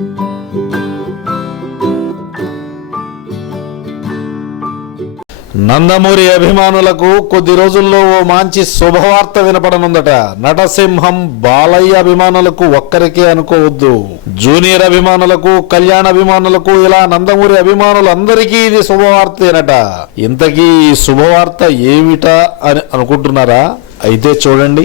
Thank you. Nandamuri అభిమానులకు కొద్ది రోజుల్లో ఓ మంచి శుభవార్త వినపడనుందట. నటసింహం బాలయ్య అభిమానులకు ఒక్కరికే అనుకోవద్దు. జూనియర్ అభిమానులకు కళ్యాణ్ అభిమానులకు ఇలా నందమూరి అభిమానులందరికీ ఇది శుభవార్తేనట. ఇంతకీ ఈ శుభవార్త ఏమిటా అని అనుకుంటున్నారా? అయితే చూడండి.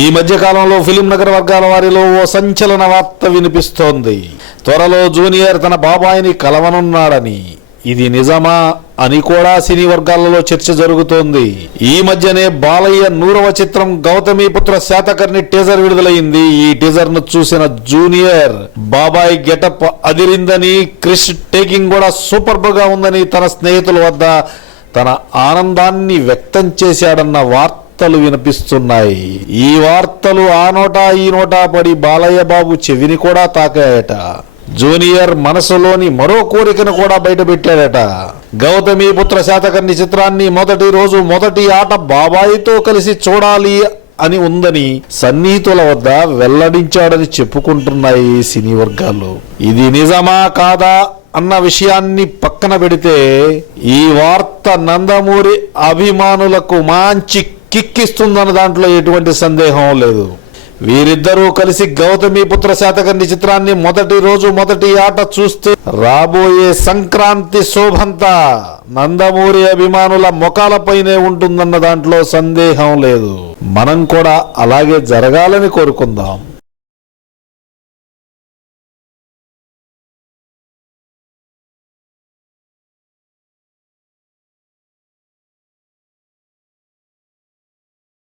ఈ మధ్య కాలంలో ఫిలిం నగర వర్గాల వారిలో ఓ సంచలన వార్త వినిపిస్తోంది. త్వరలో జూనియర్ తన బాబాయిని కలవనున్నాడని. ఇది నిజమా అని కూడా సినీ వర్గాలలో చర్చ జరుగుతోంది. ఈ మధ్యనే బాలయ్య నూరవ చిత్రం గౌతమిపుత్ర శాతకర్ణి టీజర్ విడుదలైంది. ఈ టీజర్ను చూసిన జూనియర్ బాబాయ్ గెటప్ అదిరిందని క్రిష్ టేకింగ్ కూడా సూపర్గా ఉందని తన స్నేహితుల వద్ద తన ఆనందాన్ని వ్యక్తం చేశాడన్న వార్తలు వినిపిస్తున్నాయి. ఈ వార్తలు ఆ నోటా ఈ నోటా పడి బాలయ్య బాబు చెవిని కూడా తాకాయట. జూనియర్ మనసులోని మరో కోరికను కూడా బయటపెట్టాడట. గౌతమి పుత్ర శాతకర్ణి చిత్రాన్ని మొదటి రోజు మొదటి ఆట బాబాయితో కలిసి చూడాలి అని ఉందని సన్నిహితుల వద్ద వెల్లడించాడని చెప్పుకుంటున్నాయి సినీ వర్గాలు. ఇది నిజమా కాదా అన్న విషయాన్ని పక్కన పెడితే ఈ వార్త నందమూరి అభిమానులకు మంచి కిక్కిస్తుందన్న దాంట్లో ఎటువంటి సందేహం లేదు. వీరిద్దరూ కలిసి గౌతమి పుత్ర శాతకర్ణి చిత్రాన్ని మొదటి రోజు మొదటి ఆట చూస్తే రాబోయే సంక్రాంతి శోభంతా నందమూరి అభిమానుల ముఖాలపైనే ఉంటుందన్న దాంట్లో సందేహం లేదు. మనం కూడా అలాగే జరగాలని కోరుకుందాం.